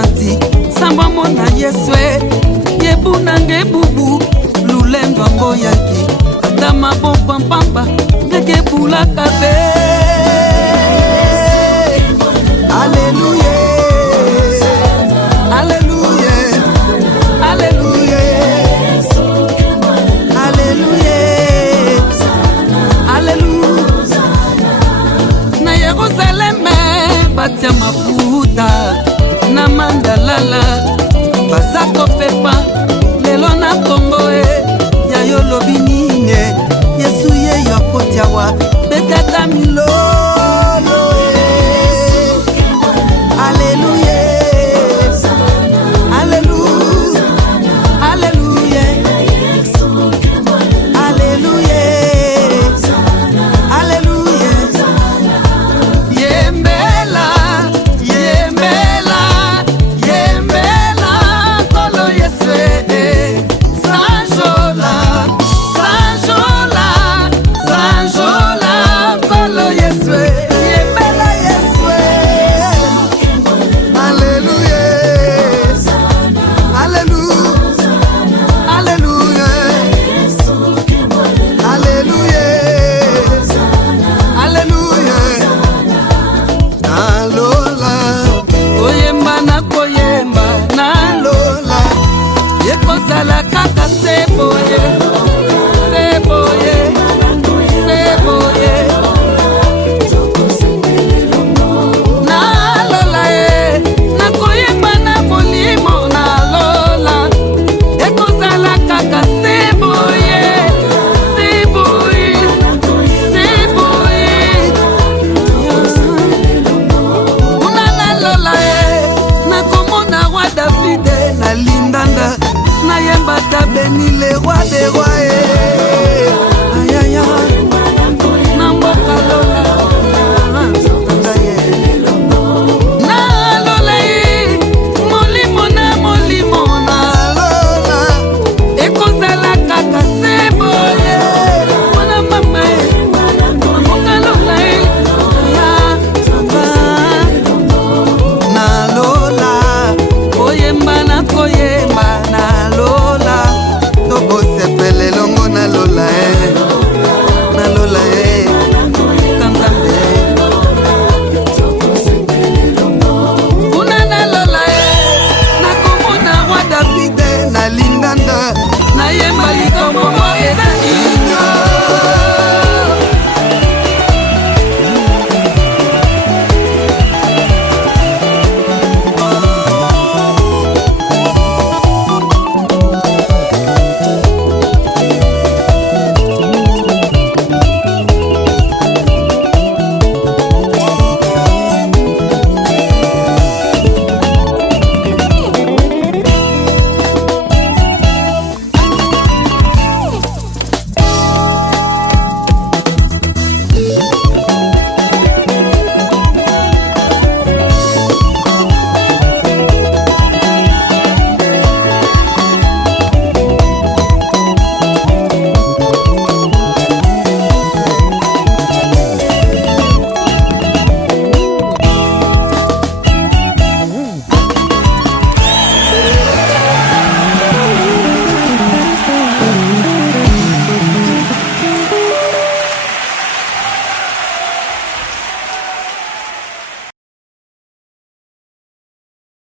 Atlantique samba mona yeswe yebuna ngebubu lulendo amboyaki ata mabomba mpamba nekebula kabe. Alléluia, Alléluia, Alléluia, Alléluia, Alléluia. Na Yerusalem batia mafuta na mandalala bazako pepa lelo na Kongo ya yolobi nine Yesu ye yokotiawa betata milolo. Alléluia, Alléluia, Alléluia, Alléluia, Alléluia. Yembela, yembela, yembela, kolo Yeswe. Sanjola, sanjola, sanjola, kolo Yeswe. Yembela Yeswe. Alléluia, Alléluia, Alléluia, Alléluia, Alléluia. Nalola koyemba na koyemba nalola yekozala kaka seboye seboye seboye nalola nakoyemba na molimo nalola yekozala kaka seboye seboye seboye una nalola nakomona roi David na lindanda nayemba tabeni le roi des rois.